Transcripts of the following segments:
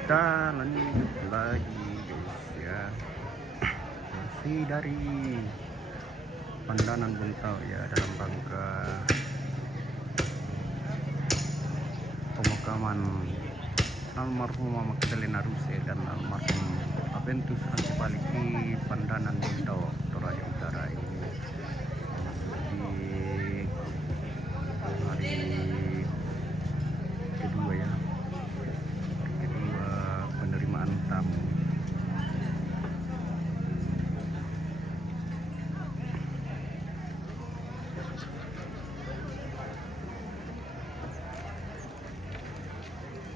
kita lanjut lagi guys ya, masih dari Pandanan Buntao ya, dalam rangka pemakaman almarhumah Magdalena ruse dan almarhum Aventinus Rantebalik di Pandanan Buntao Toraja Utara. Ini di hari kedua ya, penerimaan tamu.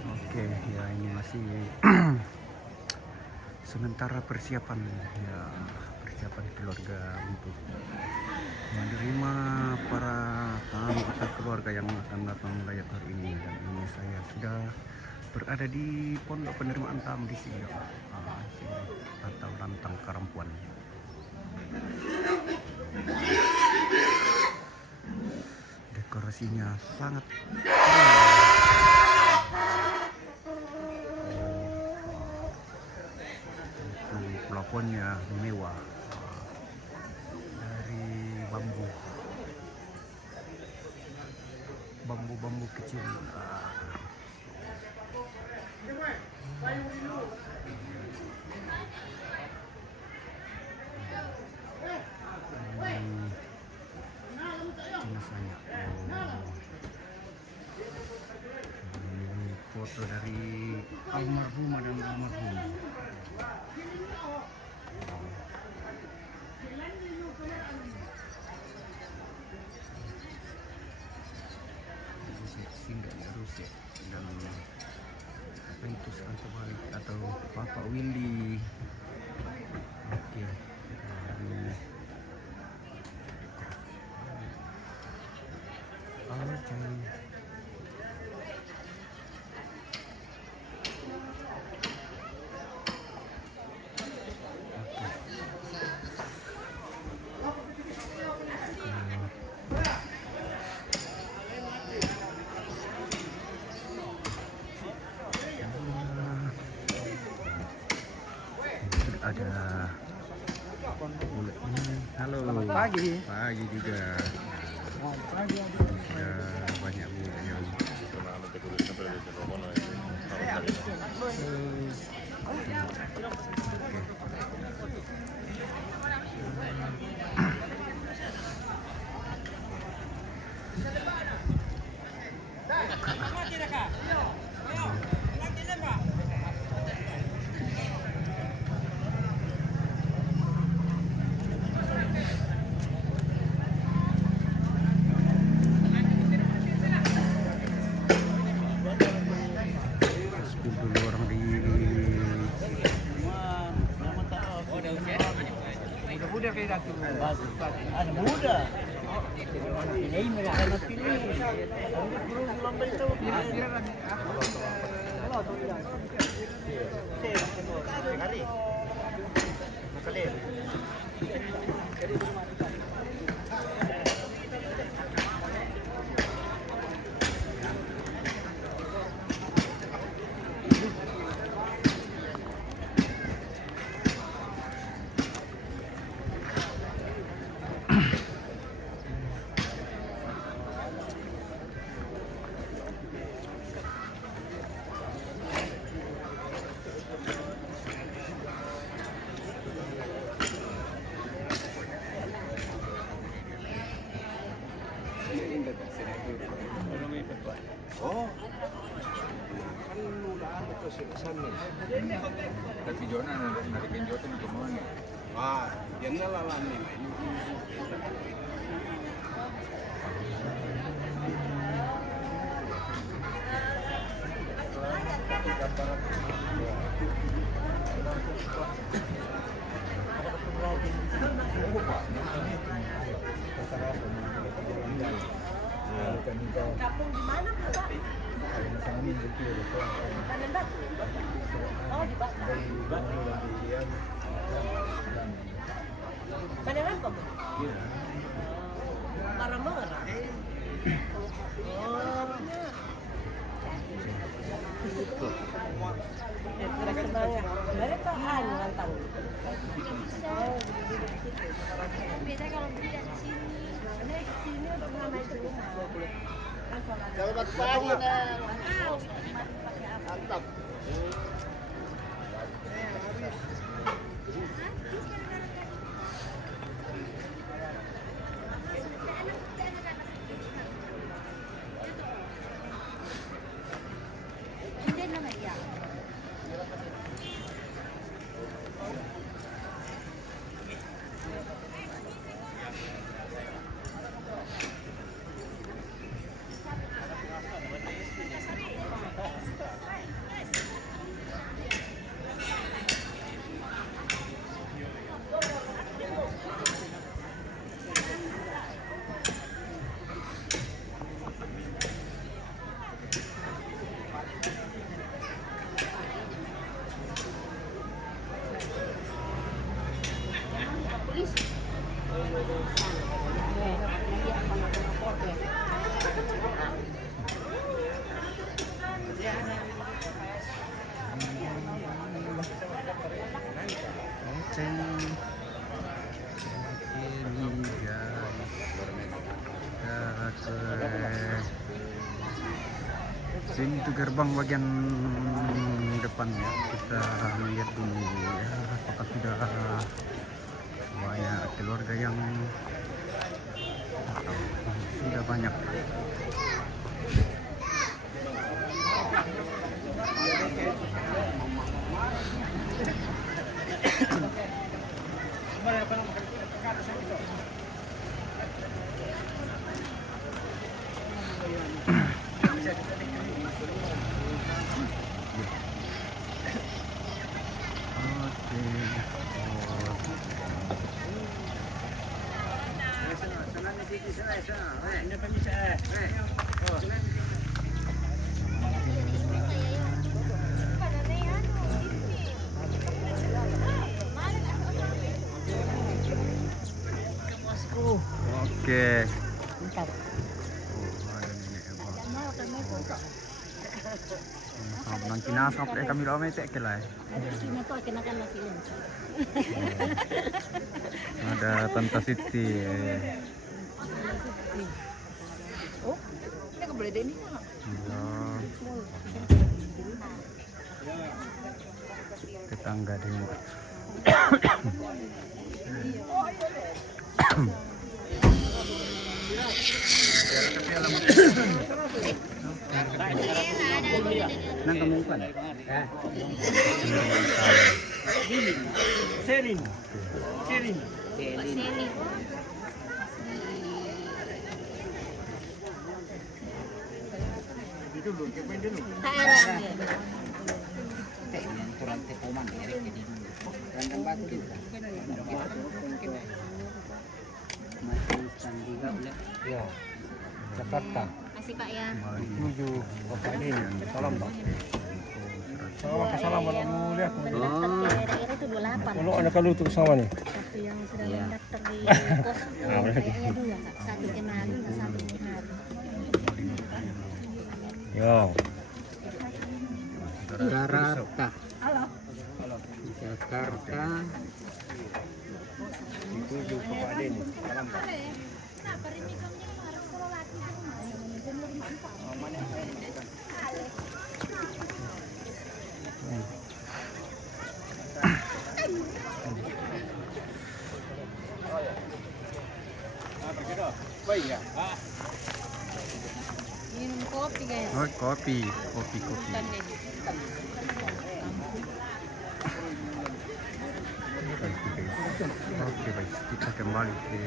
Oke ya, ini masih sementara persiapan ya, persiapan keluarga untuk menerima para tamu atau keluarga yang akan datang melayat hari ini. Dan ini saya sudah berada di pondok penerimaan tamu di sini, sini atau Lantang Karampuan. Dekorasinya sangat plafonnya mewah dari bambu kecil. Ini foto dari almarhumah dan almarhum. Magdalena ruse dan Aventinus Rantebalik atau Bapak Willy. Oke. Ada halo, selamat pagi. Pagi juga. Pagi. Ada banyak mulut yang ada muda. Ini mereka nak pilih. Belum tahu pilih. Oh, kan udah ada tuh sana. Tapi Jona narikin Jota di mana? Ah, yan na lang ni. Kampung di mana, Pak? Pandanan. Oh, di Batam. Pandanan kamu? Iya. Marah-marah. Oh, Mereka ngantang. Biasanya kalau beli dari sini. Nah, sini udah pernah main ke rumah. Selamat pagi, Neng. Mantap. Hindi naman yan. Sini itu gerbang bagian depannya, kita lihat dulu ya, apakah sudah banyak keluarga yang sudah banyak. Oke. Bentar. Nang kinasap kami ramai tek kelai. Ada sini tuh kenakan lagi ini. Ada Tante Siti. Oh, ini boleh deh ini. Tetangga demo. Nang kamu bukan? Selin. Selin. Itu dulu, kepoin dulu. Ya, Jakarta. Masih Pak ya. Menuju Bapak ini. Salam Pak. Assalamualaikum lihat. Daerah itu 28. Kalau ada kalau untuk sama nih. Satu yang sudah mendaftar di pos itu kayaknya dua Kak. Satu kemarin, satu kemarin. Yo. Jakarta. Halo. Jakarta. Menuju Bapak ini. Salam Pak. Minum kopi guys. Oh, kopi. Oke guys, kita kembali ke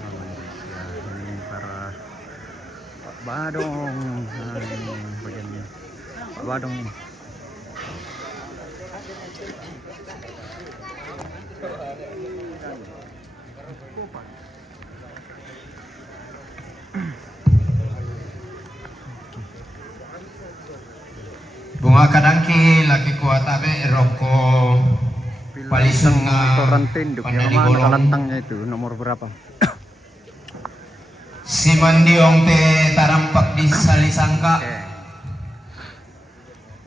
Malaysia. Ini para Pak Badong. Nah, ini bagiannya Pak Badong ini. Bunga kadangki laki kuat abe roko paliseng Rantenduk yang mana kalantangnya itu nomor berapa? si mandiong te tarampak di salisangka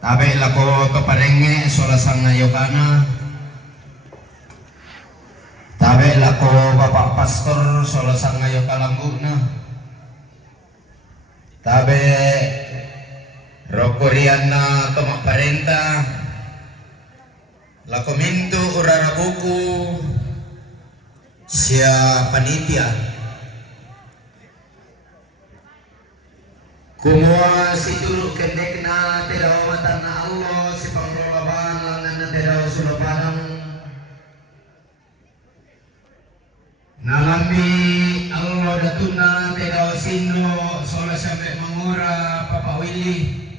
Tabe lako to parenge sola sangayokana. Tabe lako Bapak Pastor sola sangayokalambuna. Tabe rokoriana tomak parenta. Lako mintu urarabuku sia panitia. Kumua si tuluk kendek na teraw mata na Allah si panglolaban langan na teraw sulapanang nalambi Allah datuna teraw sino sola sampai mangura Papa Willy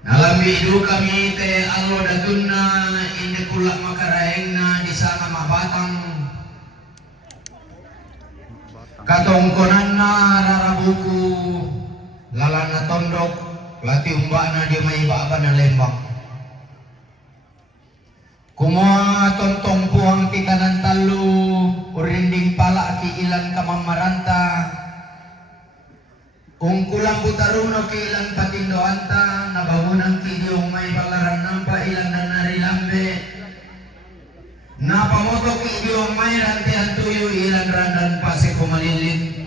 nalambi idu kami te Allah datuna ini kulak makaraeng na di sana mabatang katongkonan na rarabuku lalana tondok lati umbana dia mai baba na lembang kumua tontong puang tikanan talu urinding pala ki ilan kamamaranta ungkulang butaruno ki ilan patindoanta nabangunan ki diong mai balaran nampa ilan dan nari lambe na pamotok idiong may rantean tuyo ilan randan pase kumalilin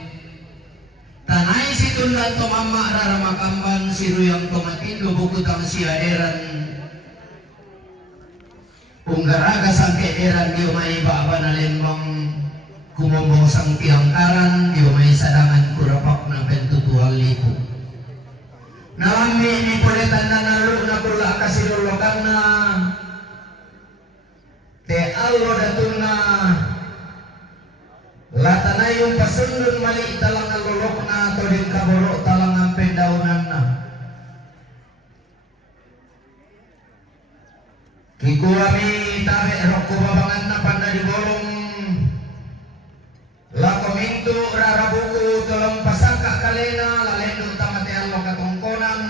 tanay si tundan to mama raramakamban siruyang tomatindo bukutang siya eran unggaraga sangke eran diyo may baba na lembang kumobong sang tiangkaran diyo may sadangan kurapak na pentutuhal lipo nalami ni puletan na nalu na kula kasilulukan na te Allah datuna latana yung pasundun mali talang alulok na to din kaboro talang ang pendaunan na kikuami tabi roko babangan na panda di bolong lakomintu rarabuku tolong pasangka kalena lalendo tamate Allah katongkonan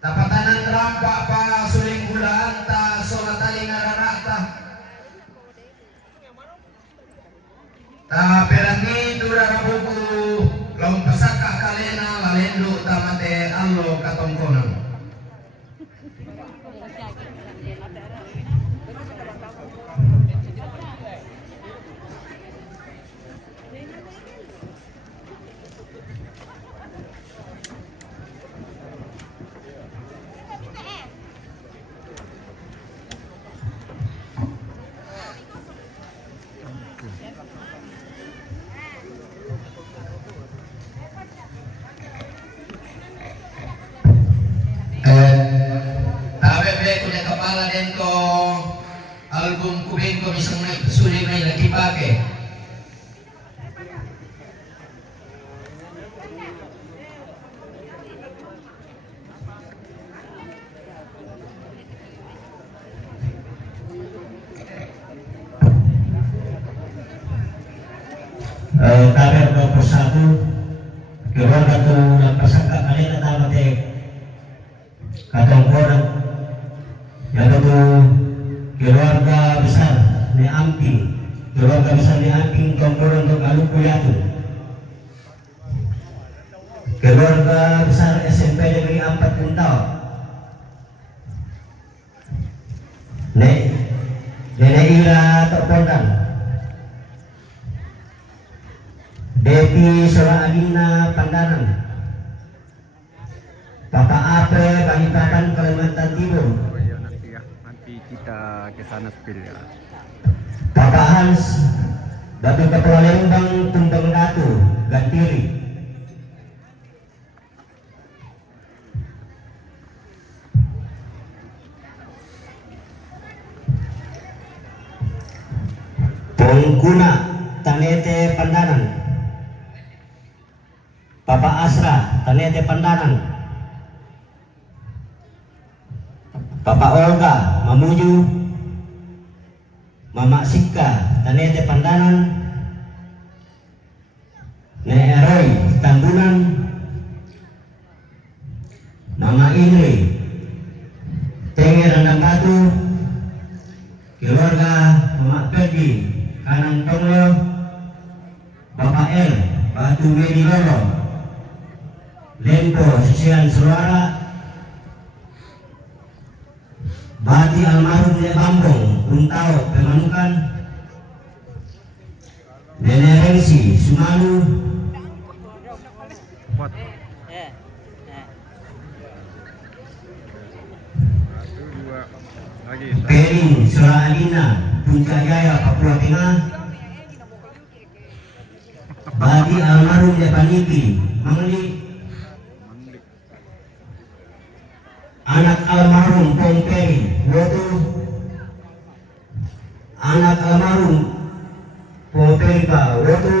tapatanan rampak pa suling gulaan ta solatali ngararata ta perangi durarabuku laung pasaka kalena lalendo tamate allo katongkonan album kubing ko misang sulit may nakipake kabar 21 keluarga tu pasangka kalian tamat katongkonan yang itu keluarga besar ni Amping, keluarga besar ni Amping tongkonan untuk aluku yatu, keluarga besar SMP Negeri 4 Buntao, Nenek Ira Terpondan, Devi Soraadina Pandanan, Papa Ape Balikpapan Kalimantan Timur. Kita ke sana spill ya. Bapak Hans Batu Kepala Lembang Tumbang Datu Gantiri. Pengguna Tanete Pandanan. Bapak Asra Tanete Pandanan. Bapak Olga Mamuju, Mama Sika Tanete Pandanan, Nek Roy Tambunan, Mama Indri Tenge Randang Batu, keluarga Mama Pergi Kanang Tonglo, Bapak L Batu Medi Lolo, Lempo sisian suara Bati almarhum Le Bambong Buntao Pemanukan Benerensi Sumalu Kuat. Satu, dua. Lagi. Perin Suralina Puncajaya Papua Tengah Bati almarhum Le Paniki Mangli anak almarhum Pomperi Wotu anak almarhum Pomperi Wotu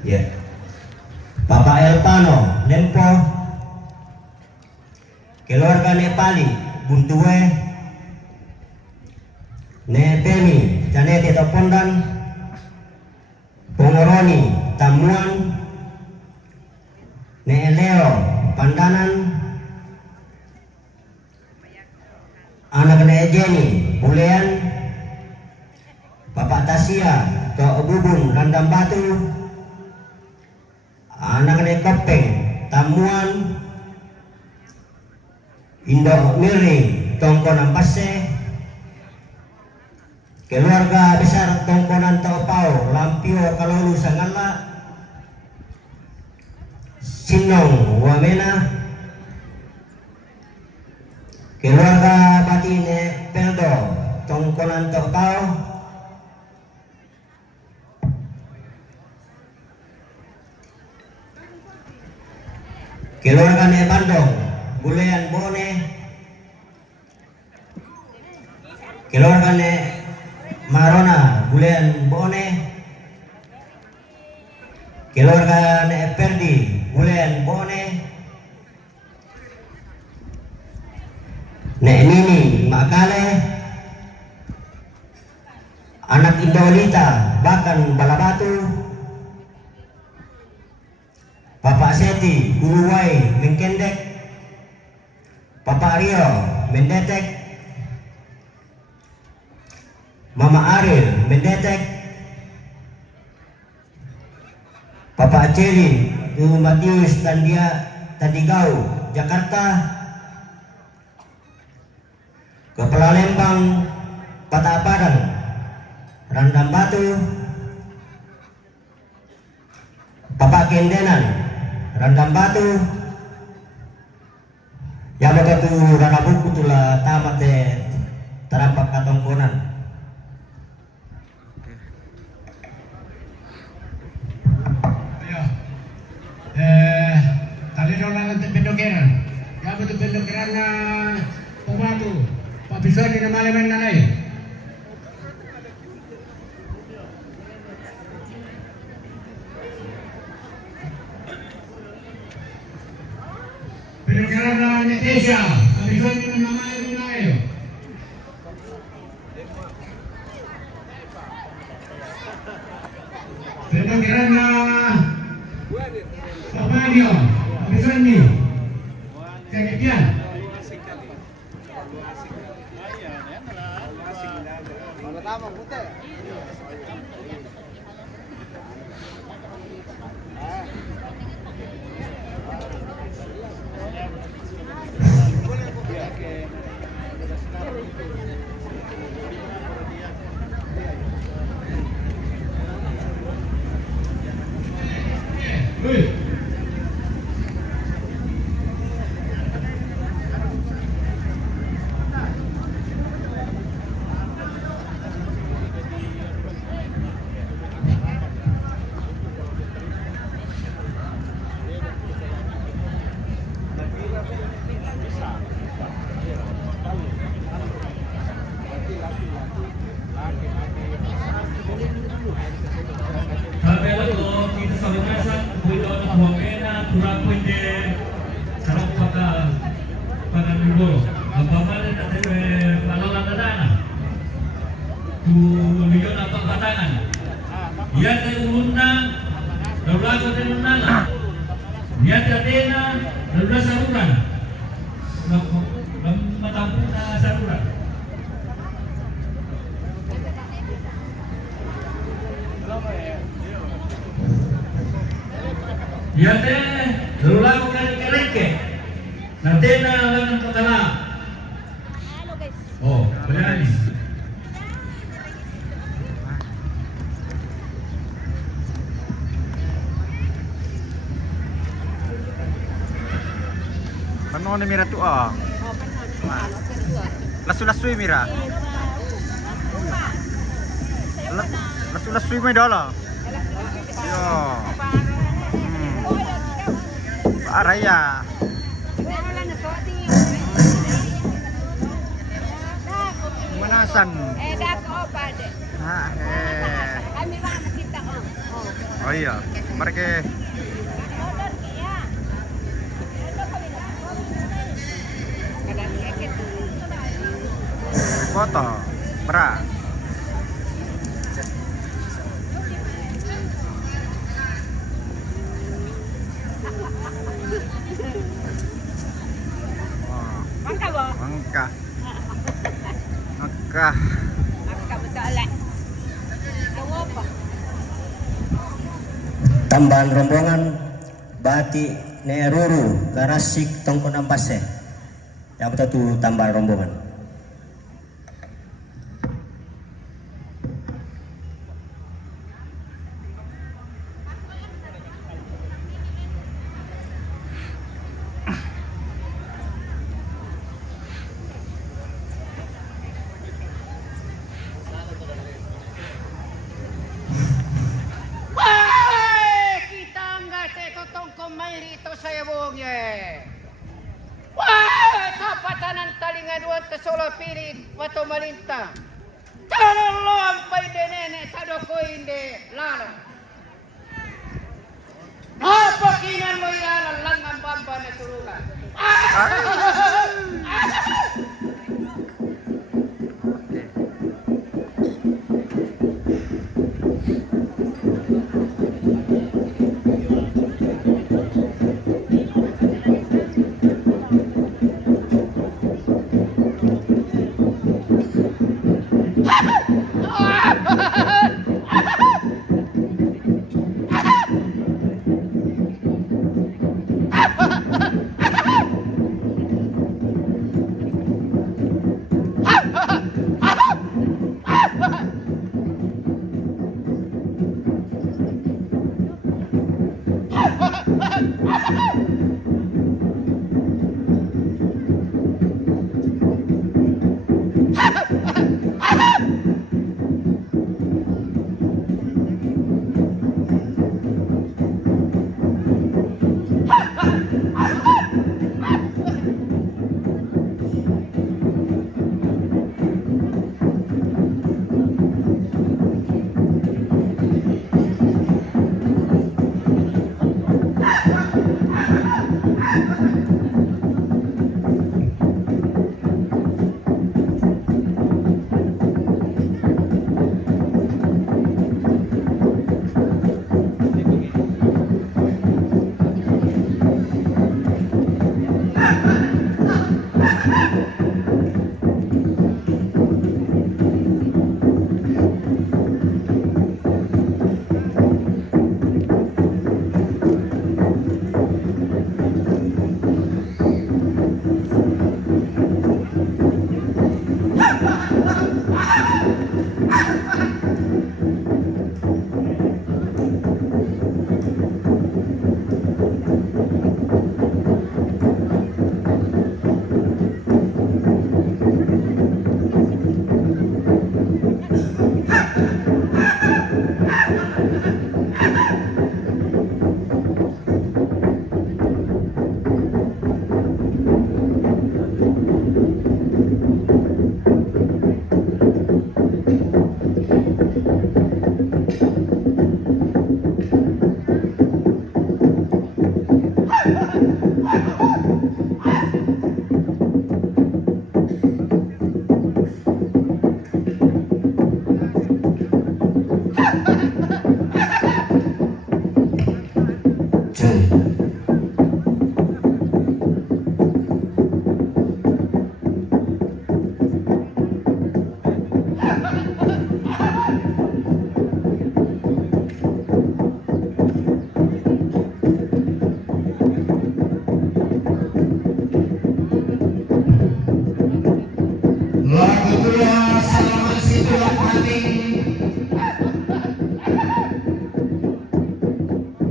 ya Bapak Elpano Lempo keluarga Nepali Buntue Netemi Janete Topondan Pongoroni Tamuan Neeleo Pandanan anak Nejeni Bulean Bapak Tasia ke Bubun Randam Batu anak Nekopeng Tamuan Indo Miri Tongkonan Pase keluarga besar Tongkonan Taupau Lampio Kalolu Sangala Sinong Wamena keluarga Batine Peldo Tongkonan Taupau keluarga Ne Bandung Bulean Bone keluarga Ne Marona Bulean Bone keluarga Ne Perdi Bulean Bone Ne Nini Makale anak Indolita Bakan Balabatu Bapak Seti Uruwai Mengkendek Bapak Rio Mendetek Mama Aril Mendetek Bapak Celi Matius Tandia Tadigau Jakarta Kepala Lembang Pata Padang Randam Batu Bapak Kendenan Randam Batu ya begitu rana buku tulah tamat terampak katongkonan tali dolan untuk pendokeran ya betul pendokeran na pematu Pak Biswa di nama lemen nanai pendokeran na Netesia Pak Biswa di nama lemen nanai pendokeran na Pak Mario Pak Biswa ni Kemudian Dia teh lalu kan kereke. Nanti na lang katala. Oh, berani. Paano ni Mira tu ah? Lasu-lasui Mira. Lasu-lasui mo dala. Yo. Araya. Manasan. Oh iya, mereka foto, berat. Angka. Tambahan rombongan Bati Neruru Karasik Tongko Nampase. Ya betul tuh tambahan rombongan. Wato malinta talolong pay denene tadoko inde lalo napakinan mo ilalang lang ang bamba na tulugan.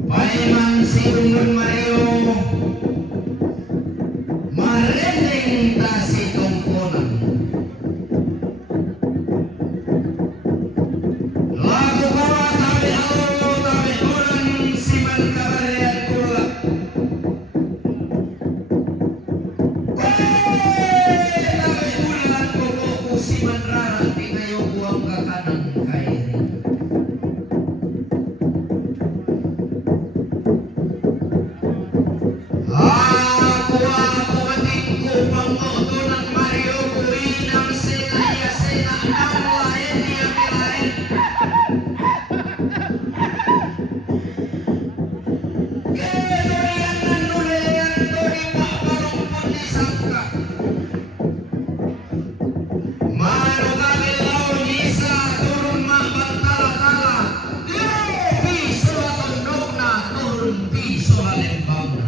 Paiman si Ungon Mario marending ta si tungkunan lagu kawa tabi alo tabi ulan si man kabarian kula tabi ulan pokokku si man rara tingayo buang ke kanan kairi aku ketingku pengotonan Mario kuinang sena ya sena ang lain dia lain kedurian nulean dori pak barong pun disangka mano kami lau nisa turun mak bantala-tala piso tondokna turun piso lembangna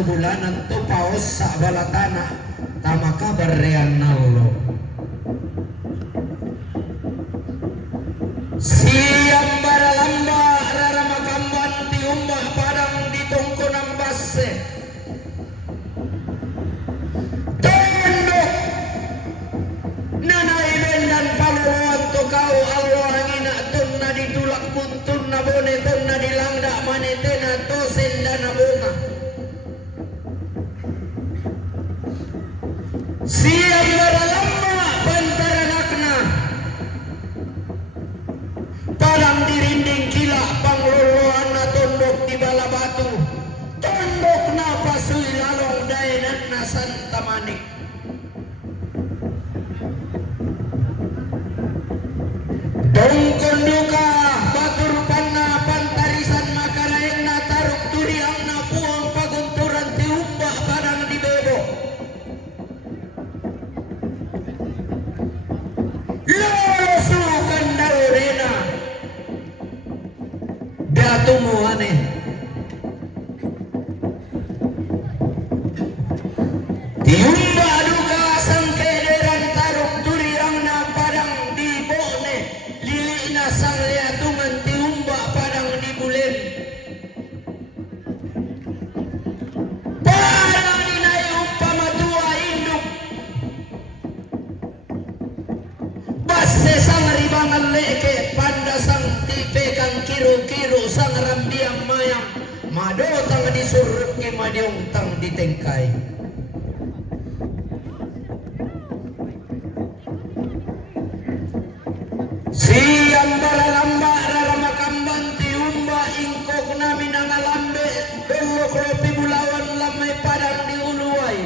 bulanan to paos sa balatana tama kabarrean nallo siyang baralamba raramakamban tiumba parang ditongko ng base tondok nanaiben dan paluluan to kau alwangin aton na ditulak buntun na boneton na dilangda manetena tosen dan bunga siang baralamba pantaranakna parang dirinding kila pangloloan na tondok di balabatu tondok na pasuy lalong daenan na Santa Manik dongkonduka batur panna pantarisan makaraeng na taruk turiang na puang pagunturan tiumba parang di bebo lolosukan daurena datumuhane tiumba duka sangkederan taruk turiang na parang di bone lili na sang liatungan tiumba parang di bulen parang dinayong pamatua induk base sang ribangan leke panda sang tipe kang kiro-kiro sang rambiang maya madotang disuruk ke madiong tang ditengkai. Siang baralamba raramakamban tiumba ingkok namin ang alambe dolok lopi bulawan lamay padang di uluway.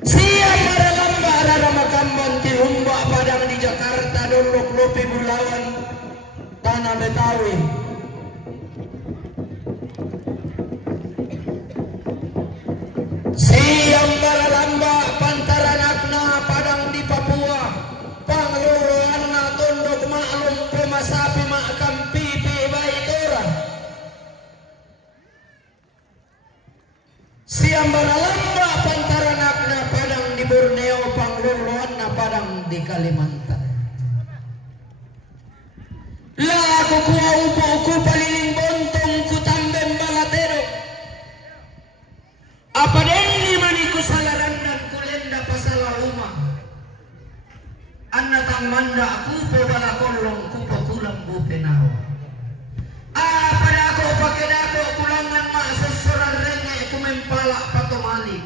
Siang baralamba raramakamban tiumba padang di Jakarta dolok lopi bulawan tanah Betawi. Siang baralamba pantaranakna padang di Papua pangluluan na tundok maalum pemasapi makam pipi baitora. Siang baralamba pantaranakna padang di Borneo pangluluan na padang di Kalimantan. Lagu kuwa upo ku paliling bontong ku tambem balatero. Apa dengi maniku salaran dan kulenda pasala rumah. Anna tang manda kupo bala kolong kupo kulang bupenao. Pada ako pakai dako kulangan mak sesoran rengay kumempala patomali.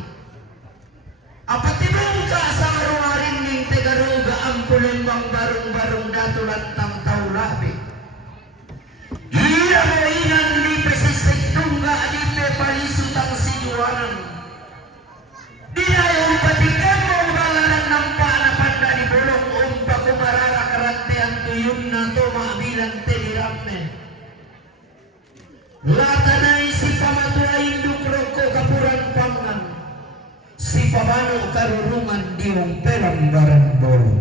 Apa tibungka sa ruaring ning tegaruga ampulembang barung-barung datu lantang taulabi. Iya moinan di pesisik tungga di pepalisutan sijuanan. Dia yang patikan mau balaran nampak na panda di bolong umpa kumarara kerantean tuyun na toma bilang tedirame. Latanay si pamatua induk roko kapuran pangan. Si pamano karurungan diwong pelang barang bolong.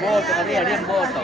Boto, kalian yang boto.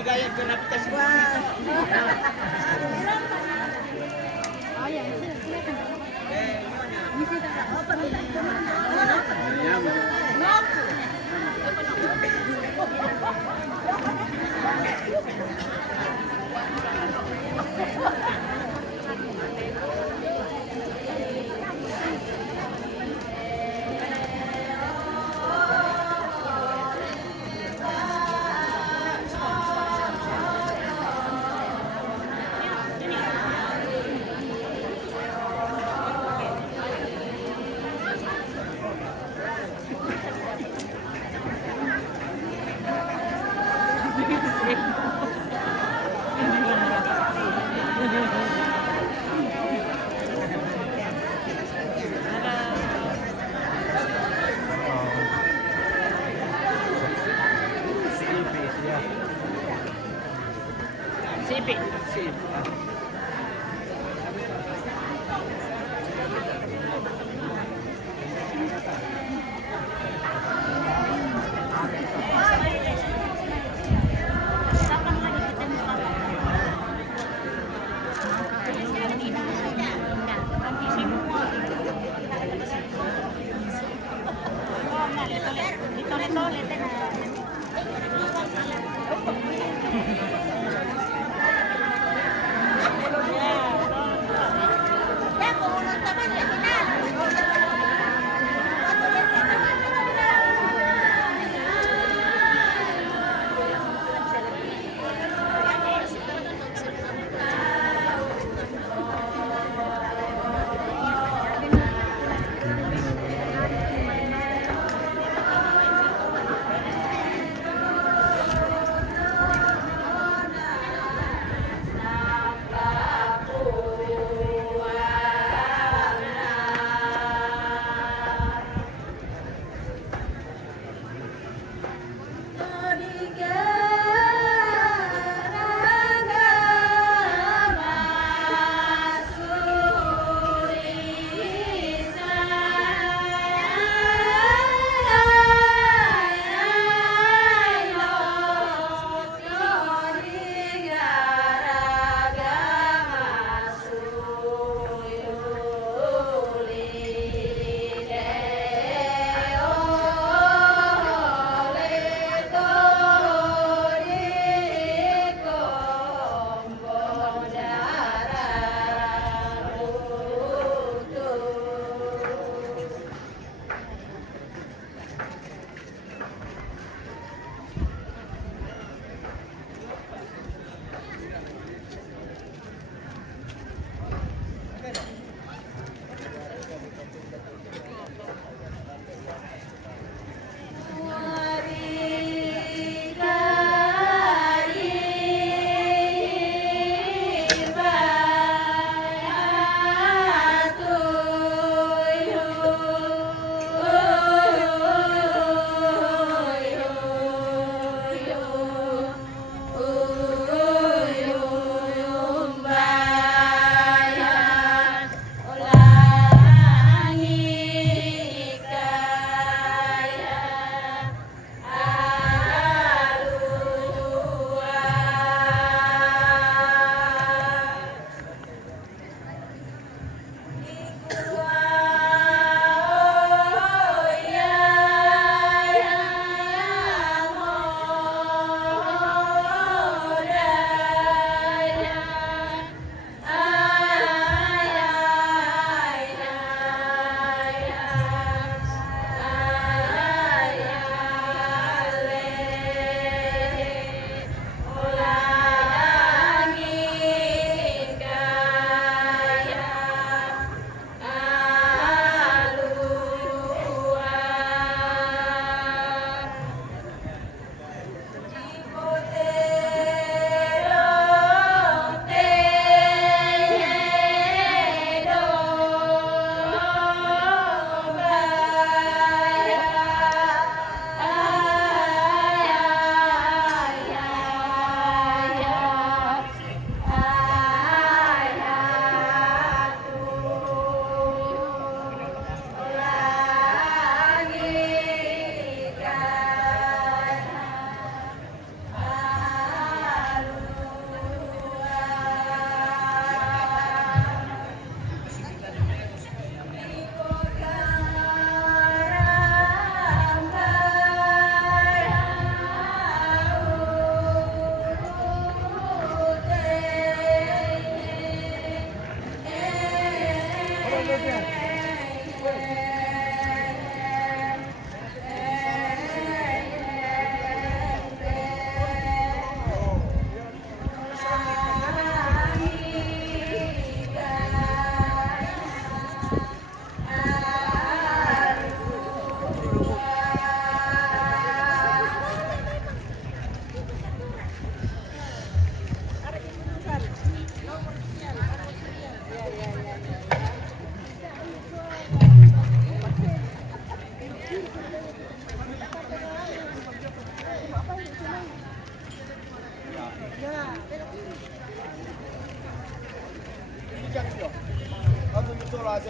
Ini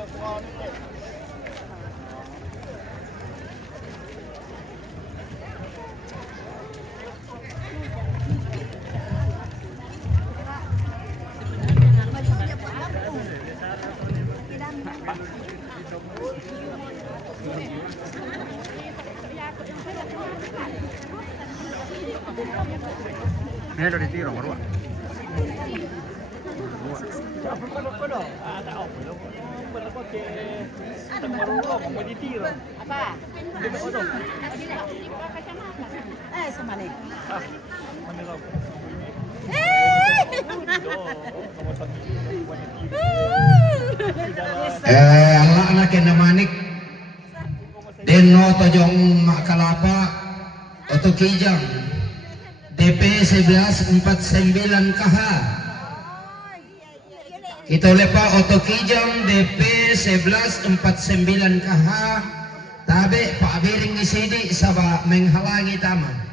udah ditiro marwa. Apa? Eh, sama nih. Anak na manik den no tojong makalapa oto kijang DP 1149 kaha kita lepa oto kijang DP 1149 kaha tabe paabiring ni sidi saba menghalangi tama.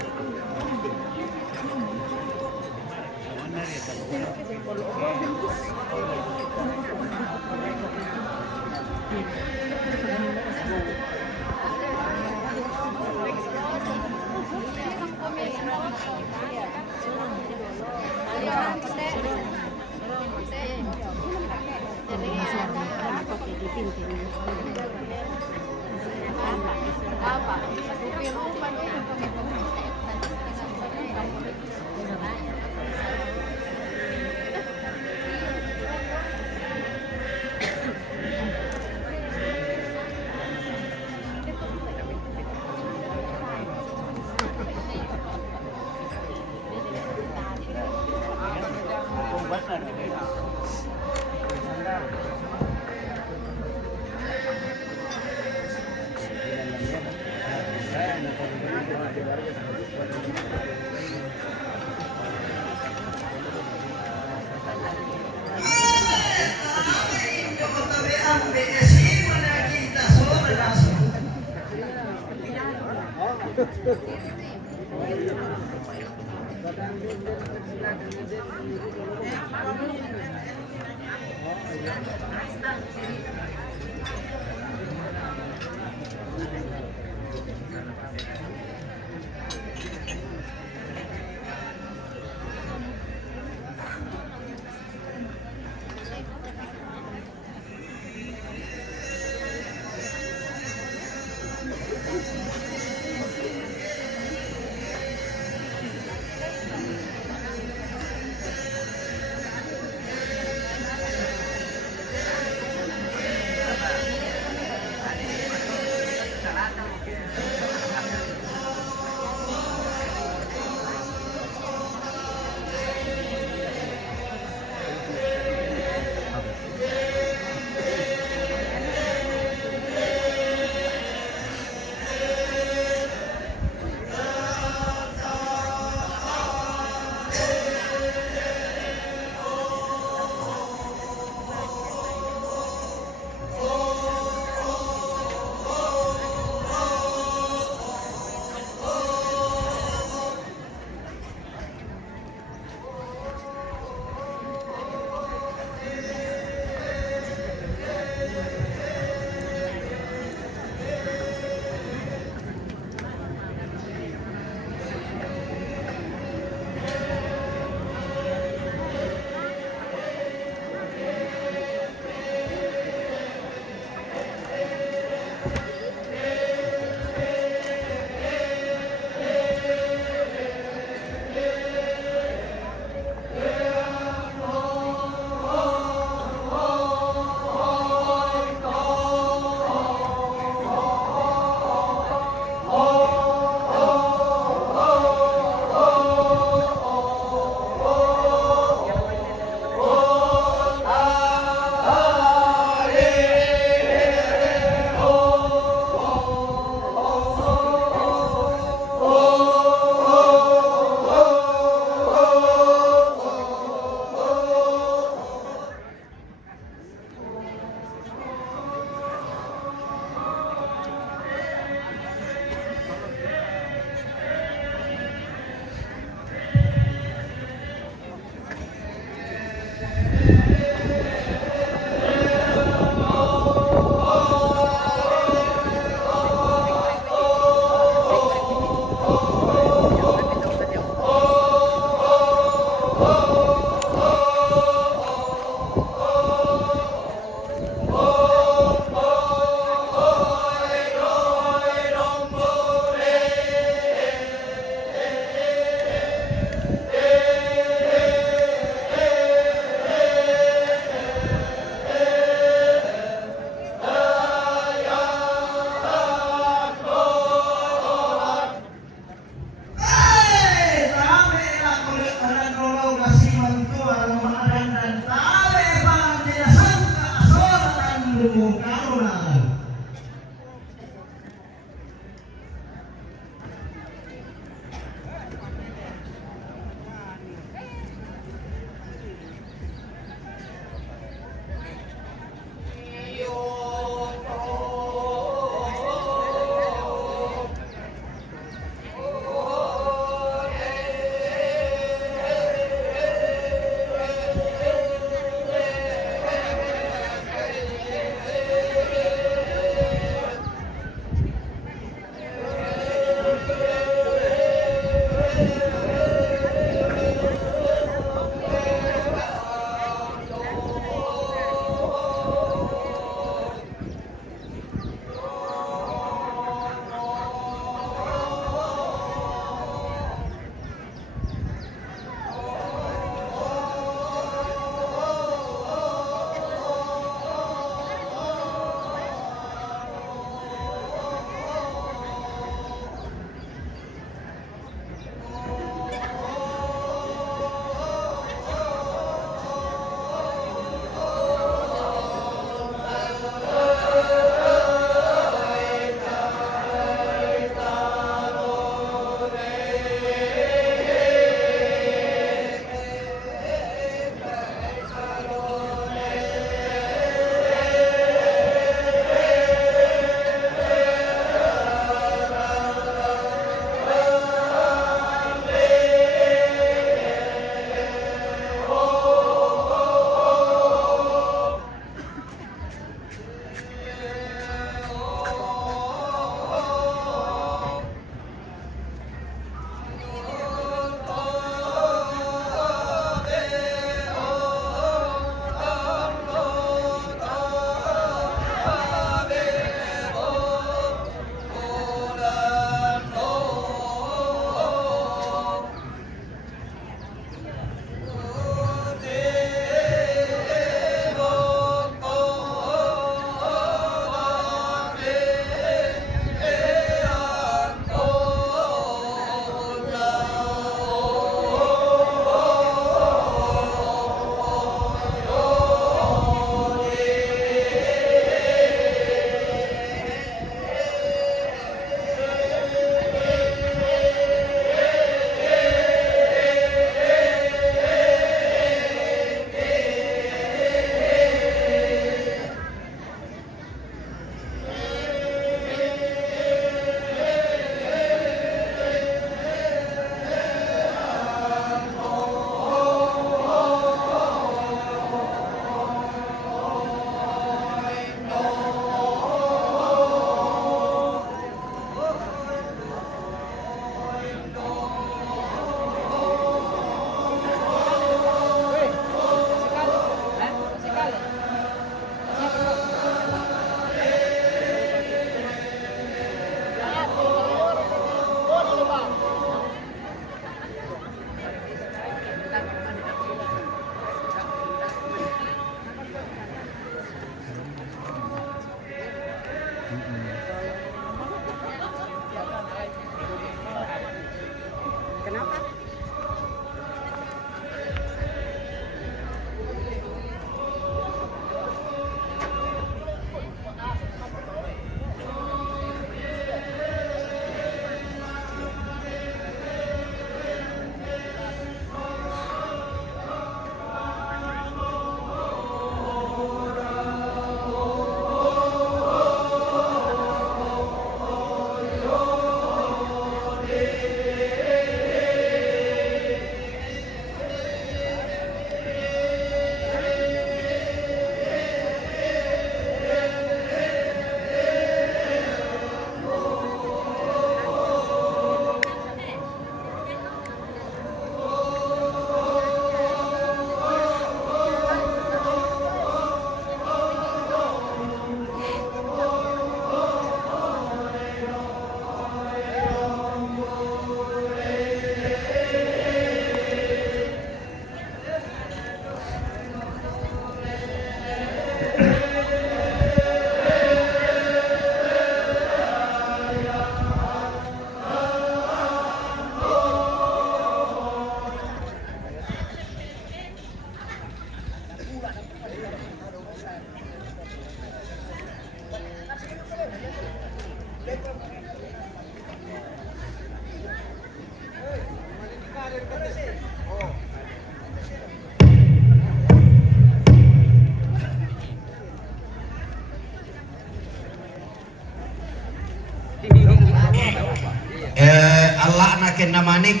namanik.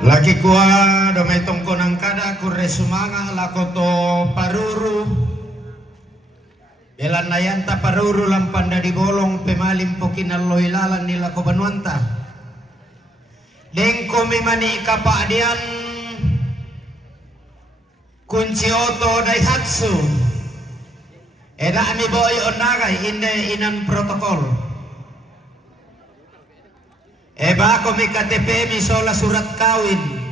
Laki kuah domay tongkonang kada kure sumanga lakoto paruru. Belan nayanta paruru lampanda di bolong pemalim pokinaloy lalan nila ko banuanta. Dengko mimani kapadian kunci oto daihatsu. Eda ami boy onagay inde inan protokol. Eba ko mi KTP mi sola surat kawin.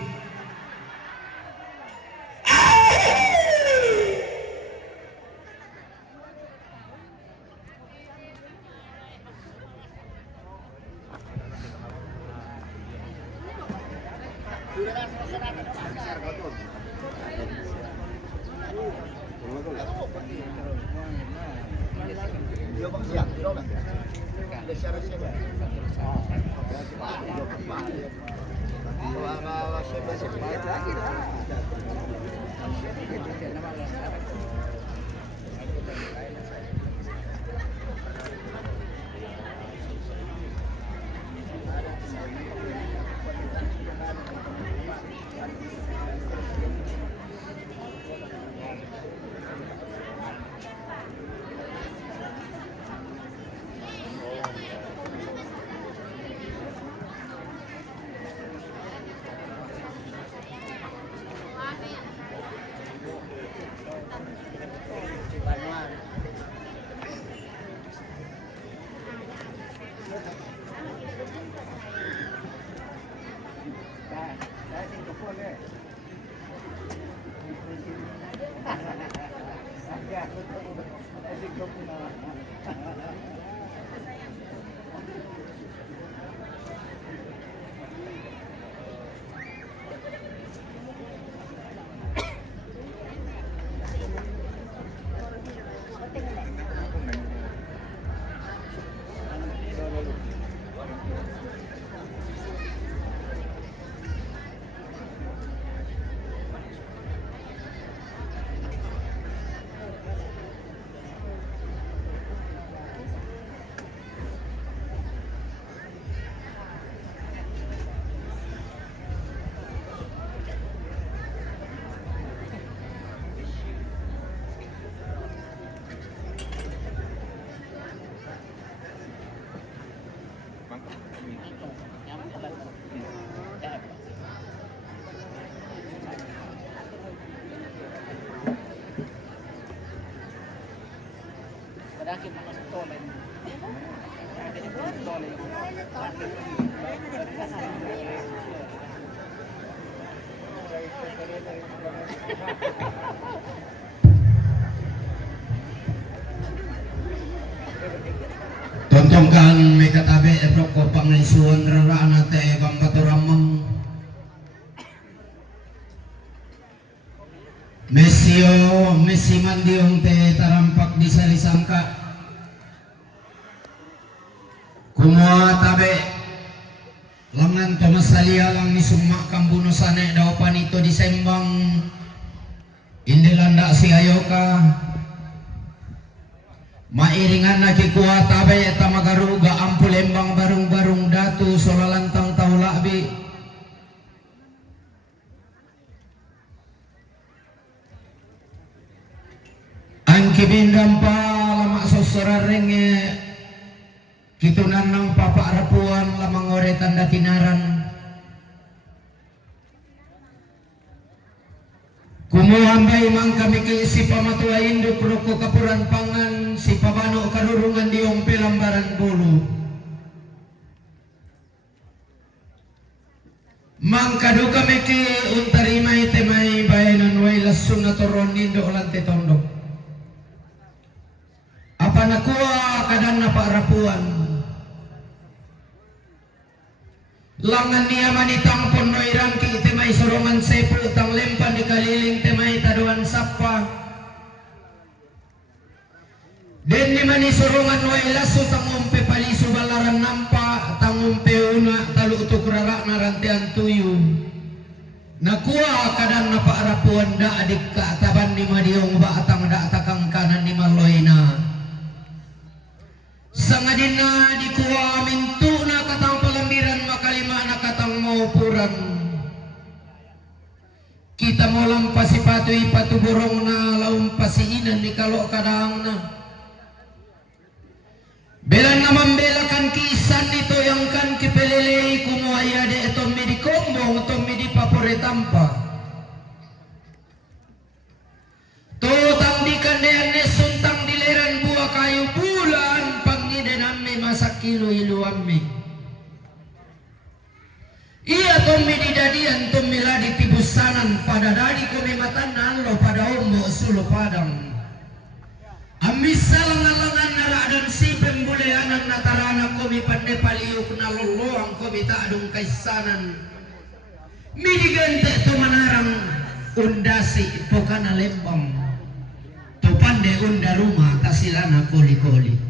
Tontongkan may katabi ebrok ko pangisuan raraan ate bang katuramang Messi mandiong te tarampak di salisangka kumua tabe langan to masalia lang ni sumak kambunusane daw panito di sembang indilanda si ayoka mairingan na kikuha tabe tamagaruga ampulembang barung-barung datu solalantang taulabi ang kibindang pa lama sosarareng kitunan ng papaarapuan lamang oretan na tinaran kumuhambay mang kami kay si pamatuwa induk roko kapuran pangan si pabano karurungan diong pelambaran bulu mang kadu kami kay untarimay temay bayanan wailas sunatoron nindo olante tondok apa nakuha kadang napaarapuan langan niya manitang ponoy rangki temay sorongan sepo tang lempan di kaliling temay taduan sapa den ni mani sorongan way laso tang umpe paliso balaran nampa tang umpe una talu utuk rara narantian tuyu nakuha kadang napaarapuan da adik kaataban ni madiong baatang da takang kanan ni maloy na sadin na di kuwa mintu na katang palambiran makalima na katang maupuran. Kita mo lang pasipatoy patuburong na laung pasiinan ni kalo kadang na. Belan naman belakan kisan ito yang kan kipelele kumuaya de ito medikombong ito medipaporetampa. Totang di kandean ne suntang dileran buah kayu bulan pangidenan me masak kilo iluan me. Iya tomi didadian tomi ladi tibusanan pada dadi kumi matanan lo pada ombo sulo padang. Amisal ngalangan nara dan si pembuleanan natarana kumi pandai paliuk naloloang kumi tak adung kaisanan. Midigante tu manarang undasi pokana lembang. Tu pandai unda rumah kasilana koli-koli.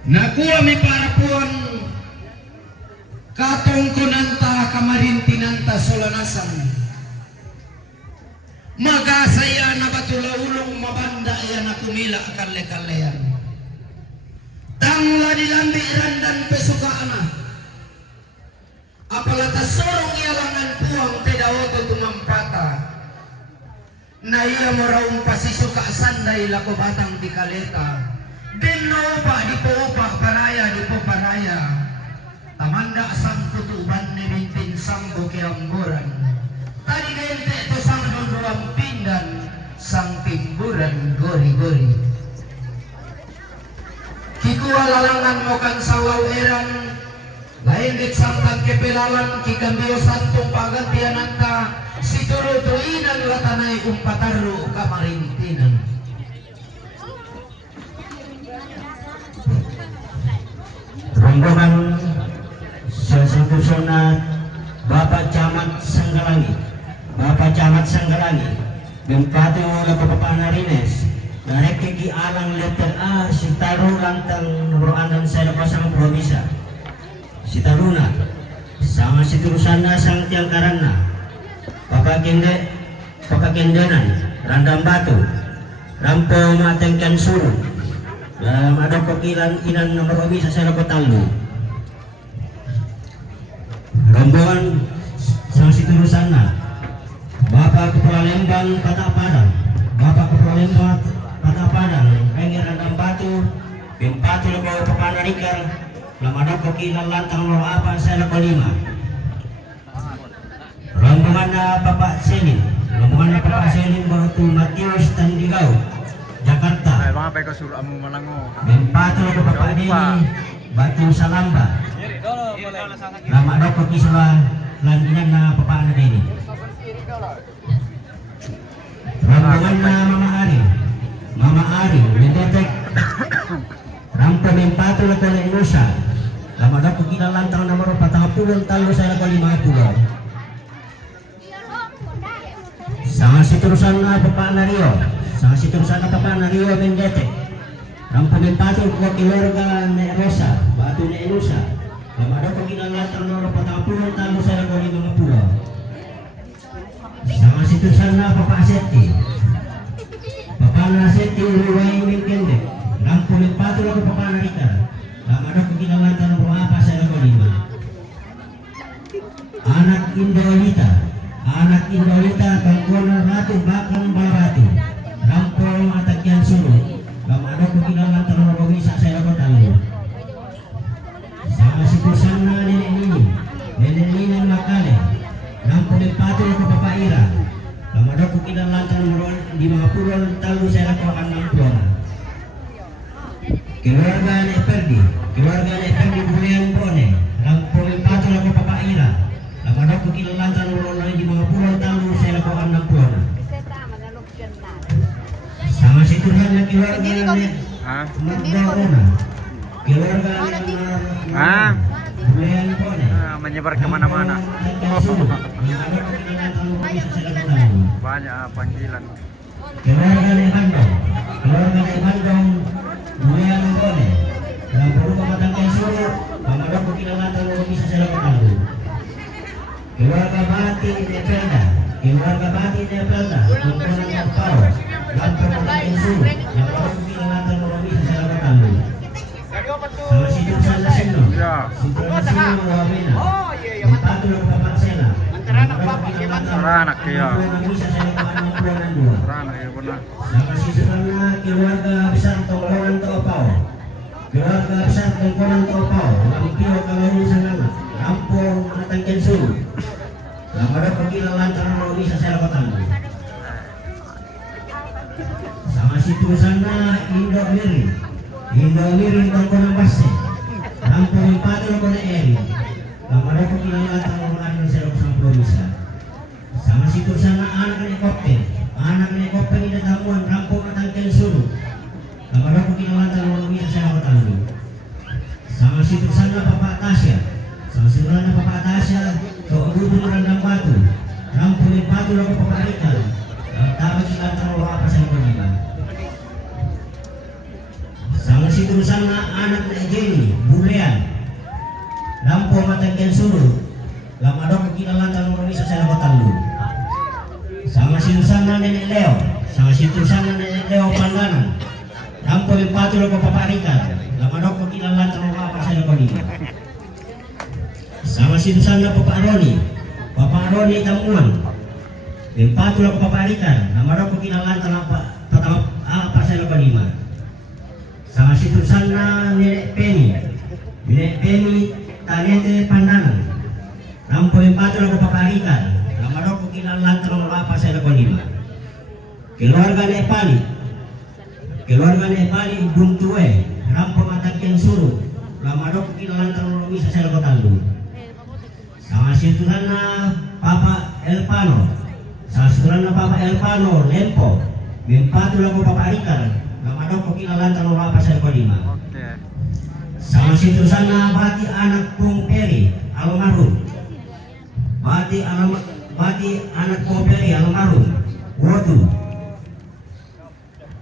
Nakuha mi para puan katong kunanta kamarintinanta solanasan. Magasaya na batulaulong mabanda ya na kumila kale-kalean. Tangla dilambiran dan pesukaana. Apalata sorong ialangan puang tedawoto tumampata. Na iya moraung pasisuka sanday lako batang di kaleta. Dinoba di popa paraya di poparaya. Tamanda sang kutuban ni bintin sambo kiamburan. Tadi gente itu sang ruang pindan sang timburan gori-gori. Kikuha lalangan mokan sawaw eran lain dit sangtang kepelalan kikambio santong pagantiananta siturutuinan latanay umpataru kamarintinan. Rombongan sesusunat Bapak Camat Sanggalangi, Bapak Camat Sanggalangi, Bempatu Lakopapanarines, Narek Kiki Alang letter A, si Taru Lantang nomor 6 saya pasang Provisa, si Taruna, sama si Turusana Sang Tiang Karana, Bapak Kendenan, Randam Batu, Rampo Matengkan Suru, dalam ada kokilan inan nomor Provisa saya Talu. Rombongan sang siturusana Bapak Kepala Lembang Patak Padang, Bapak Kepala Lembang Patak Padang, Pengir Randam Batu, Bempatu Lebawa Papanarikar, Lamada Kokilan Lantang nomor apa saya kelima. Rombongan Bapak Selin, Rombongan Bapak Selin Batu Matius Tandigau, Jakarta. Mga peko suruh amu malango. Bempatu Lebawa Bapak Deni, Batu Salamba. Nama doko kisah lanjutan na papaana ini. Rombongan na Mama Ari, mendetek Rampo Bempatu na kona inusa. Nama doko kinalantang nomor 40 talo saya ko 50. Sama siturusan na papaana Rio, sama siturusan na papaana Rio mendetek Rampo Bempatu ko keluarga na Rosa, Batu na inusa. Ada panggilan latar nomor 40 talo saya ko 50. Sama situ sana Papa Aseti. Papa Aseti uliway mingkende. Rampo Bempatu lako Papa Narika. Ada panggilan latar nomor apa saya ko 5. Anak Indolita Bangkona Ratu Bakang Balabati. Rampo Atakyan Sulu. Ada panggilan latar nomor bisa saya ko 3. Sama situsana nenek nini Makale, Rampo Bempatu ke Bapak Ira, Lamada Kukinan Lantan Muron di 50 talu saya lakukan 60. Keluarga Neperdi Bulean Bone, Rampo Bempatu ke Bapak Ira, Lamada Kukinan Lantan Muron di 50 talu saya lakukan 60. Sama situsana keluarga Magdalena. Menyebar kemana-mana. Banyak panggilan. Keluarga Bandung, Bulean Bone, dalam berupa matangkan suruh, Pamadok Kukilalatan bisa saya ketahui. Keluarga Bati Nepelda, Kumpulan Nepal, dan pematangkan suruh, yang Ya. Oh, iya, iya, mantap. Antara anak bapak, ya, mantap. Beranak ya. Beranak ya benar. Sama sisanya keluarga besar Tongkonan Topau. Keluarga besar Tongkonan Topau. Lampio Kalorun Sanana. Kampung Matangken Sulu. Lamada pergilah lantaran mau bisa saya lakukan. Sama situ sana Indo Miri Tongkonan Base. Kampung Patul Kone Eri. Lamada pergilah lantaran mau saya lakukan bisa. Sama situ sana anak nekopten ini tamuan Kampung Matangken Sulu. Lamada pergilah lantaran mau bisa saya lakukan. Sama situ sana Bapak Tasya. Sama situ sana Bapak Tasya. Keudun merendam batu, rampulin batu lalu pemarikan. Dapat kita terlalu apa saya berlima. Sama situ sana anak Jenny, Bulean, lampu Matangken Sulu. Lama dok kita lantar nomor bisa saya lakukan dulu. Sama situ sana nenek Leo, sama situ sana nenek Leo Pandanan, rampulin batu lalu pemarikan. Lama dok kita lantar nomor apa saya lakukan dulu. Sama situ sana Bapak Roni tamuan. Empatu laku paparikan. Nama dok kinalan tanpa apa saya lupa 5. Sama situ sana Nenek Peni Tanete Pandanan. Lampu empatu laku paparikan. Nama dok kinalan tanpa apa saya lupa 5. Keluarga Nepali Buntue. Rampo Matangken Sulu. Lama dok kinalan tanpa bisa saya lupa talu. Sama situ sana Papa Elpano. Sama situ sana Papa Elpano Lempo. Empatu laku Papa Arikan. Nama dok kinalan tanpa apa saya lupa 5. Sama situ sana Bati anak Pung Peri almarhum. Bati anak Pung Peri almarhum. Wodu.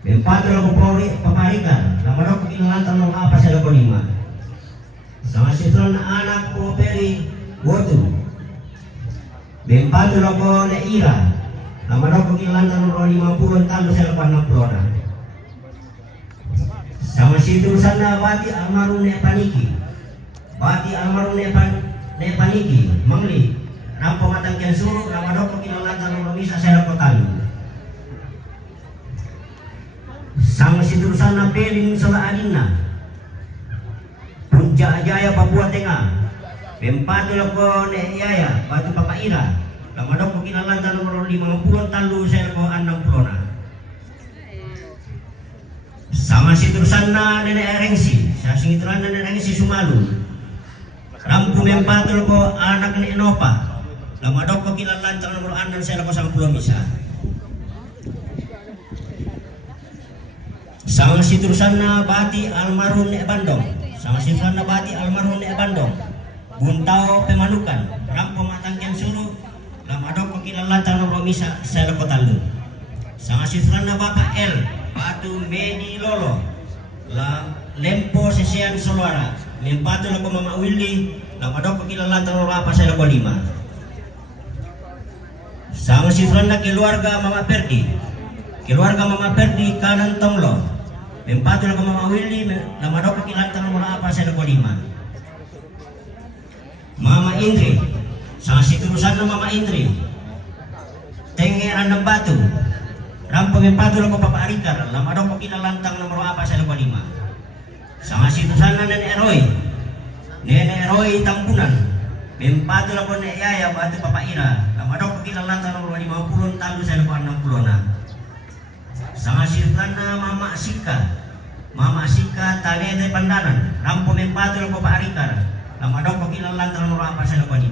Empatu laku Papa Arikan. Nama dok kinalan tanpa apa saya lupa 5. Sama situ sana anak Pung Peri Wotu. Bempatu loko Neira. Nama dok kilantan nomor 50 talu saya lepas 60 orang. Sama situ sana Bati almarhum Nepaniki. Bati almarhum Nepaniki Mangli. Rampo Matangken Sulu. Nama dok kilantan nomor bisa saya lepas talu. Sama situ sana Pelin Sola Adina. Puncak Jaya Papua Tengah. Empatu lako Yaya batu Papa Ira. Lama dok kinalan tanah nomor 50 talu saya ko 60 na. Sama situ sana Nenek Erengsi. Sa singitran Nenek Erengsi Sumalu. Rampu empatu lako anak Nenek Nopa. Lama dok kinalan tanah nomor 6 saya ko 10 misa. Sama situ sana Bati almarhum Nek Bandong. Sama situ sana Bati almarhum Nek Bandong. Buntao Pemanukan, Rampo Matangken Sulu. Lama dok kilalan tanah romisa saya lepotalu. Sama sisrana Bapak L, Batu Medi Lolo. Lempo Sesean Soluara. Lempatu lako Mama Willy. Lama dok kilalan tanah apa saya lepo 5. Sama sisrana keluarga Mama Perdi. Keluarga Mama Perdi kanan Tonglo. Lempatu lako Mama Willy. Lama dok kilalan tanah apa saya lepo 5. Mama Indri, sama situ sana Mama Indri, Tengeran Batu, Rampung Empatu lako Papa Arikar, lama dok kita lantang nomor apa saya lupa 5. Sama situ sana Nenek Roy Tampunan, Empatu lako Nek Yaya Batu Papa Ira, lama dok kita lantang nomor 50 talu saya lupa 60 na. Sama situ sana Mama Sika Tanete Pandanan, Rampung Empatu lako Papa Arikar. Lama dok kilalan tanah apa saya lupa 5.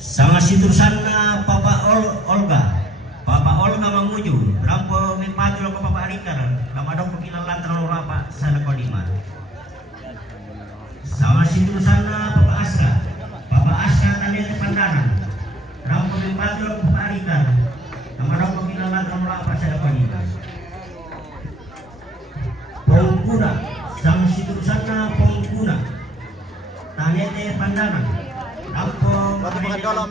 Sama situ sana Papa Olga Manguju. Rampo mempatu loko Papa Arikar. Lama dok kilalan tanah apa saya lupa 5. Sama situ sana Papa Aska Tanete Pandanan. Rampo mempatu loko Papa Arikar. Lama dok kilalan tanah apa saya lupa 5. Pongkuna, sama situ sana Pongkuna, Tanete Pandanan, Rampo Matero,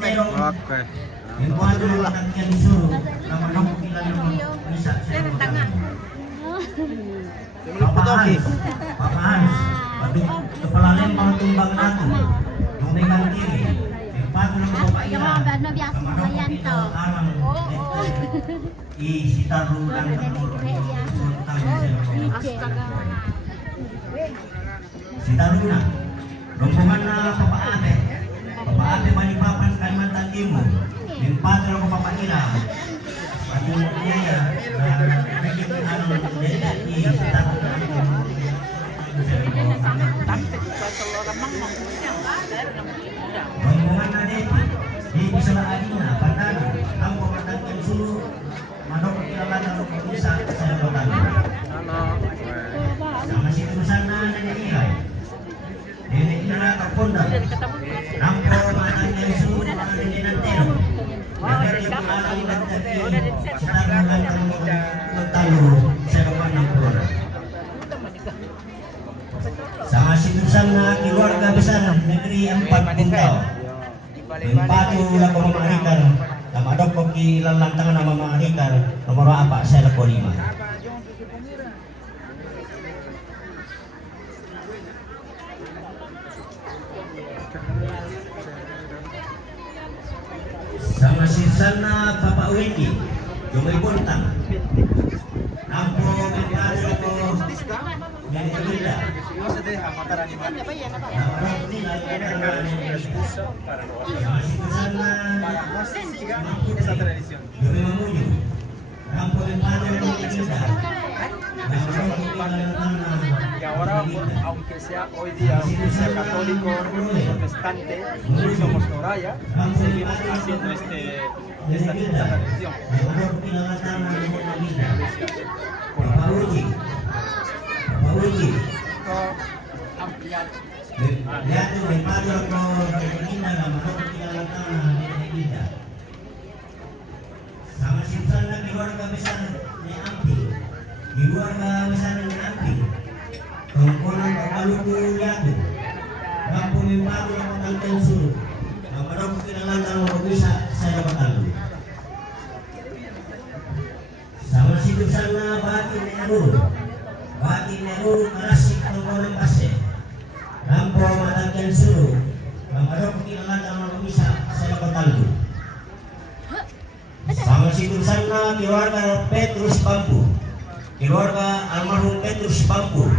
Empatu Matangken Sulu, Lama dok kilalan bisa saya Papahans, kepala lembang tumbang datu, memegang kiri, patu ng babaira, kamadok ito arang isitarulan Sitaruna, rombongan na papaate Balikpapan, Kalimantan Timur, yung patu ng babaira, pati mo niya rombongan na dito, di bisa na Pandanan, ang pagkatagyan sulu, manok kilala ng isa sa labanan. Sama situsan na nangyayay, nangyayay kaponda, ang pagkatagyan sulu, nangyayay telo, nangyayay alang nagtagyan, sa tarulan ng talo sa laban ng Flora. Sama situsan na keluarga besar negeri 4 Buntao. Empatu lang mamaharikan, tamadok ko kilalantangan na mamaharikan, nomor apa saya lako 5. Sama situsan na Papa Wiki, Jumay Buntang. Nampo empatu ko Magdalena Y ahora, aunque sea hoy día sea católico protestante, somos Toraja, seguimos haciendo esta tradición. Ampliar. Sama simpan na keluarga besar ni Ampi, keluarga besar ni Ampi, tongkonan kamaluku liatu, mampu mimpalu yang menangkan suruh, namadok kenalan dalam bisa saya batalu. Sama simpan na baki Nehru karasik tongkonan pasir, mampu menangkan suruh, namadok kenalan dalam bisa saya batalu. Sama situsan na keluarga Petrus Bambu, keluarga almarhum Petrus Bambu,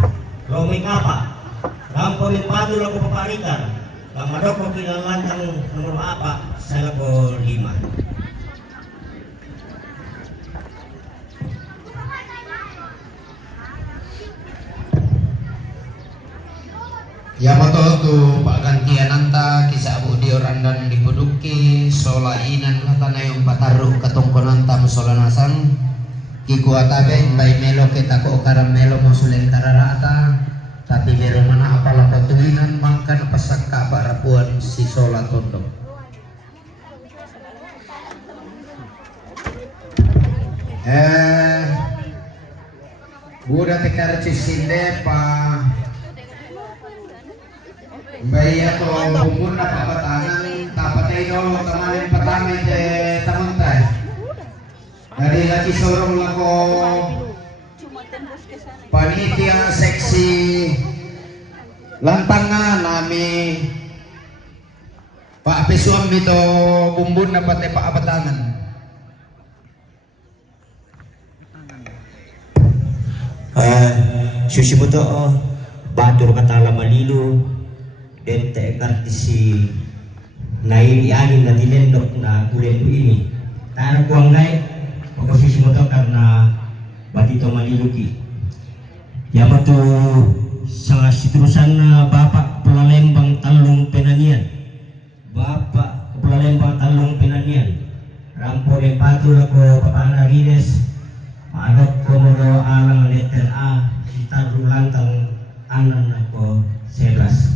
Romi Kapa, Rampo Limpadu laku paparikan, Kamadoko kinalantang nomor apa, saya laku 5. Ya betul tu Pak gantian anta kisah budi orang dan dipuduki sola inan latana yung pataru katungkonan tam sola nasang kikuatabe bay melo kita ko karamelo mo sulen kararata tapi mero mana apala patuinan mangkan pasakka barapuan si sola tondo. Buda tekar cisinde pa Bayi atau bumbun na papatangan tapatay no tamanin patamay te tamantay. Dari lagi sorong lako panitia seksi lantangan nami Pak Pesuam itu bumbun na pate papatangan. Susimuto batur kata malilu ente kartisi nairianin na dinendok na kulen ko ini tayo ko ang ngay posisi mo to karena batito maliluki yamato sa siturusan na Bapak Pelalembang Talong Penanian Bapak Pelalembang Talong Penanian Rampo de Patul ko Papana Rines maadok ko mo alang letter A sitaru lantang anan ako selas.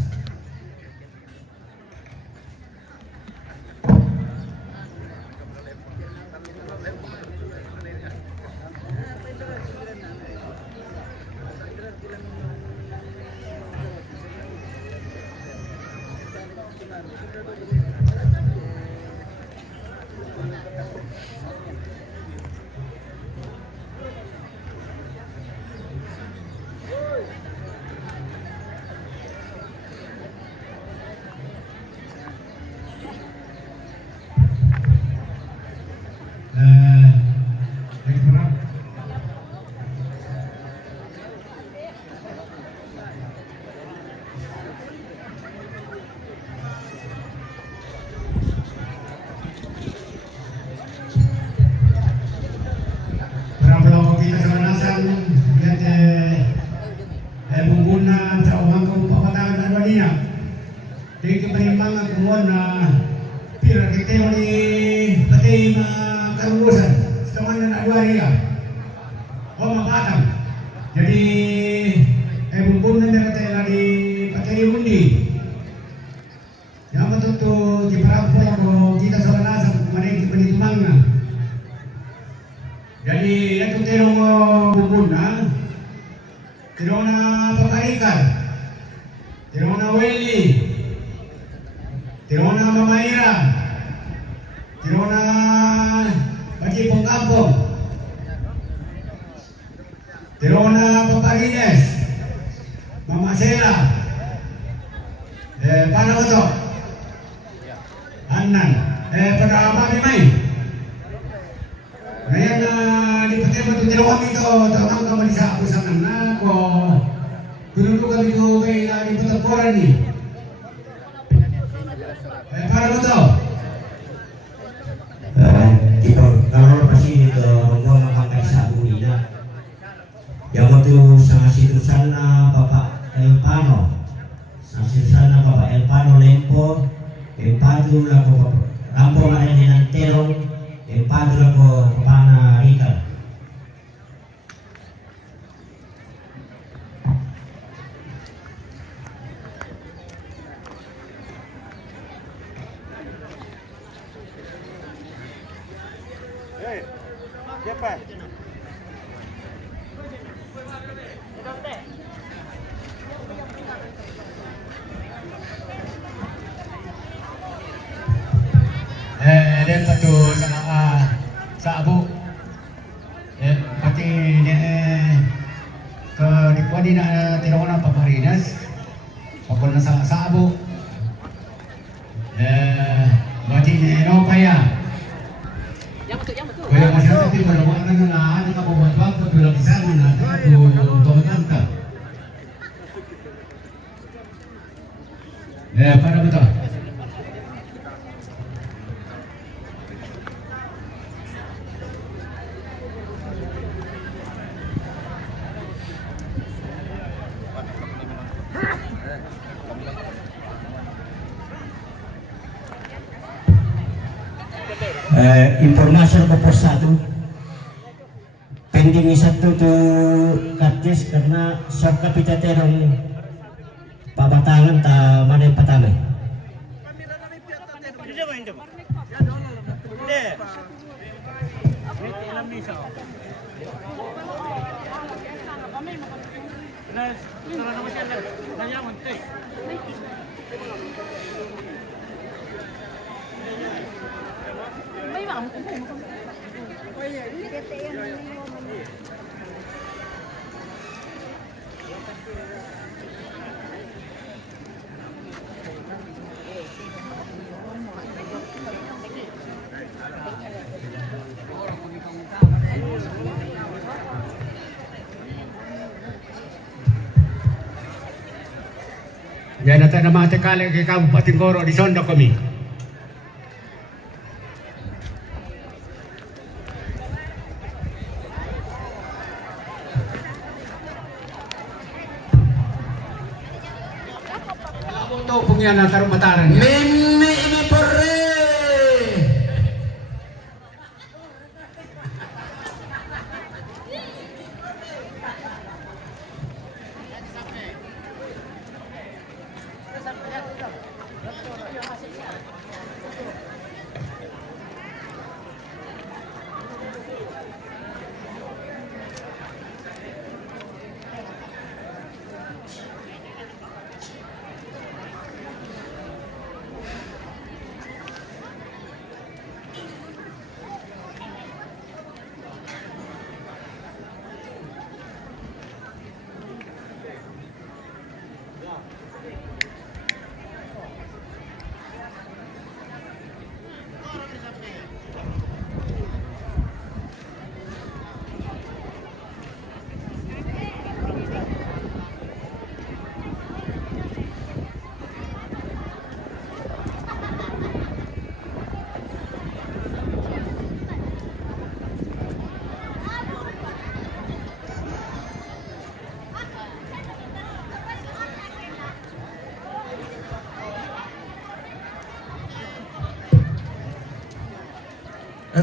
mga kumuhan na pira kita ni pati karubusan sa mga nagwari o mapatang. Jadi bumbum na nila tayo lagi pati undi. Yang matuto di parapol ako kita sa kanasan kumarin di panitumang na. Jadi ito terong bumbum na. Terong na paparikan. Terong na weli. Terong na mamaira. Terong na pagkipong kampong. Terong na paparines. Mama Sela. Paano ko to? Anan. Pada Mami May. Ngayon na lipatin mo itong tinawag ito. Tanong ka man sa ako sa anak ko. Gunulo kami ito kay lipatagpuran ni. Paano ko to? Ito, kalau masih itu membuang makan sa bunina. Yang waktu sa situsan na Bapak Elpano, sa situsan na Bapak Elpano Lempo, Elpado lang ko Rampo Marini ng Terong, Elpado lang ko Kapana Rika. Siapa? Dan satu sa abu. Pati ke dikuan di na tinawag na paparinas. Pagkul na sa abu. Bati ni no kaya. Kaya masyarakat itu berbuat dengan kita buat waktu bilang di sana nanti tu tangka. Pada betul. Informasi ko po sa ito pending isa to katjes karena sa kapitaterong pabatangan ta manay patamay. Yan natin na mga tekali kay Kabupaten Goro di Sondo kami. Ito kung yan ang tarumataran niya. Mimi ini porre.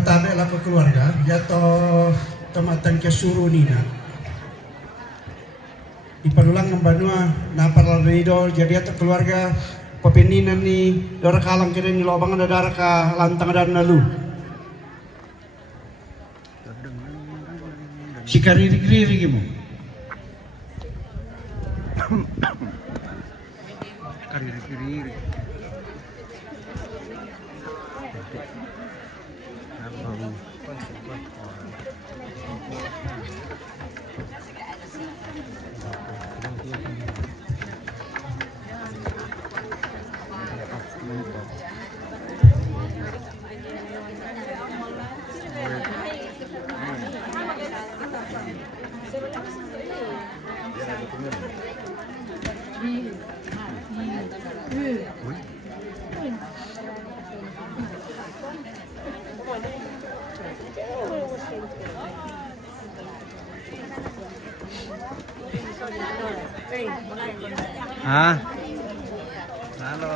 pertama lah ke keluarga, yaitu tematan ke suruh nina. Ipadulang ng banua na paralrido, jadi atau keluarga pepeninan ni dara kalang kira ni lobang ada dara ka lantang dan nalu. Si kariri-kariri mo. Kariri-kariri. Ah, halo.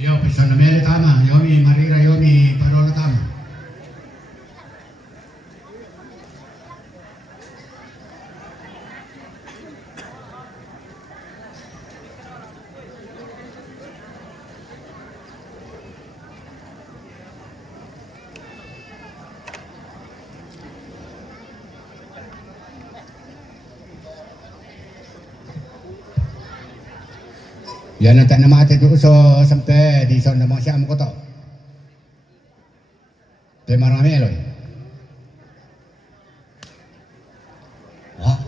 Yo, pisau na mere tama. Yomi Marira, yomi parola tama. Yan ang tak nama ate tu so sampai di son nama siam ko to. Te marami loy. Wah.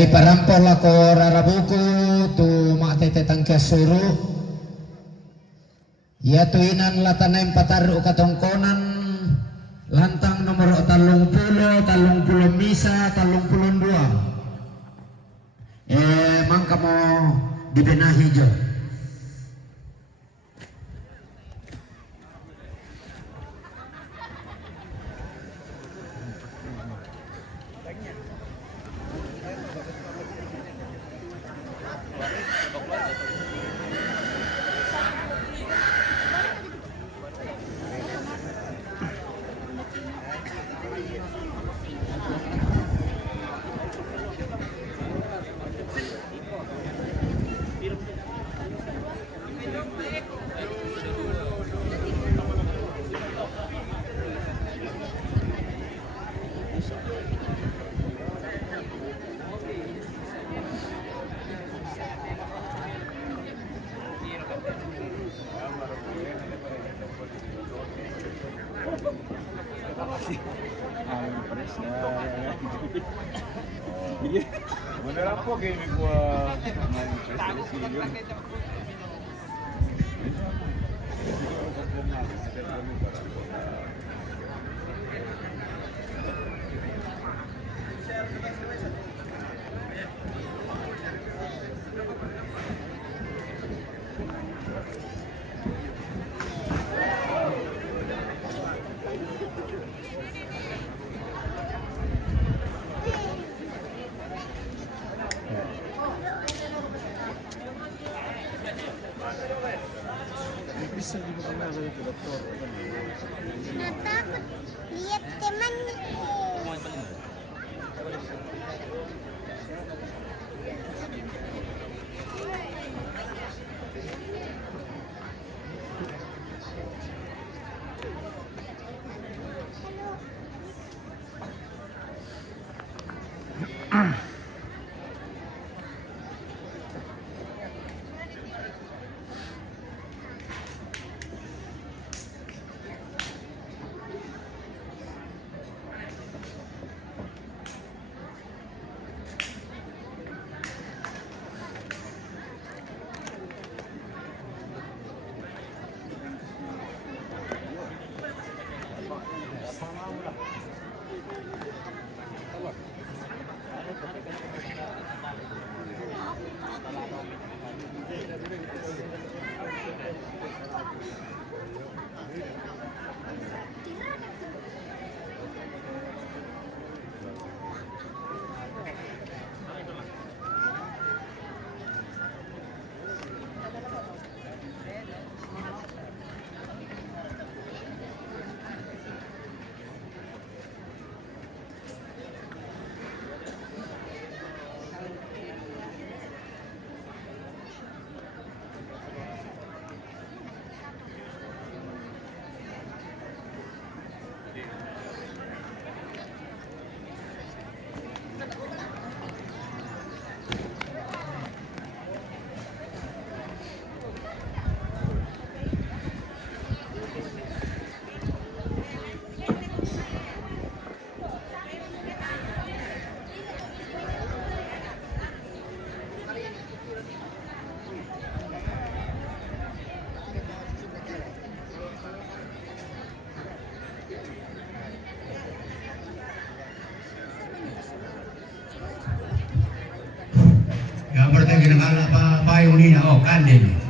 Di parampol ako rarabuko tu makatay suruh. Ya tuinan latanay pataru katongkonan lantang nomor 30 misa 32. Mangka mo dibenahi jo. Amin, Pres. Meron po kayo may buwa ng Presidente. Natakot. Lihat teman nih. Yang berarti ginakala pa payo nina, oh, kandil.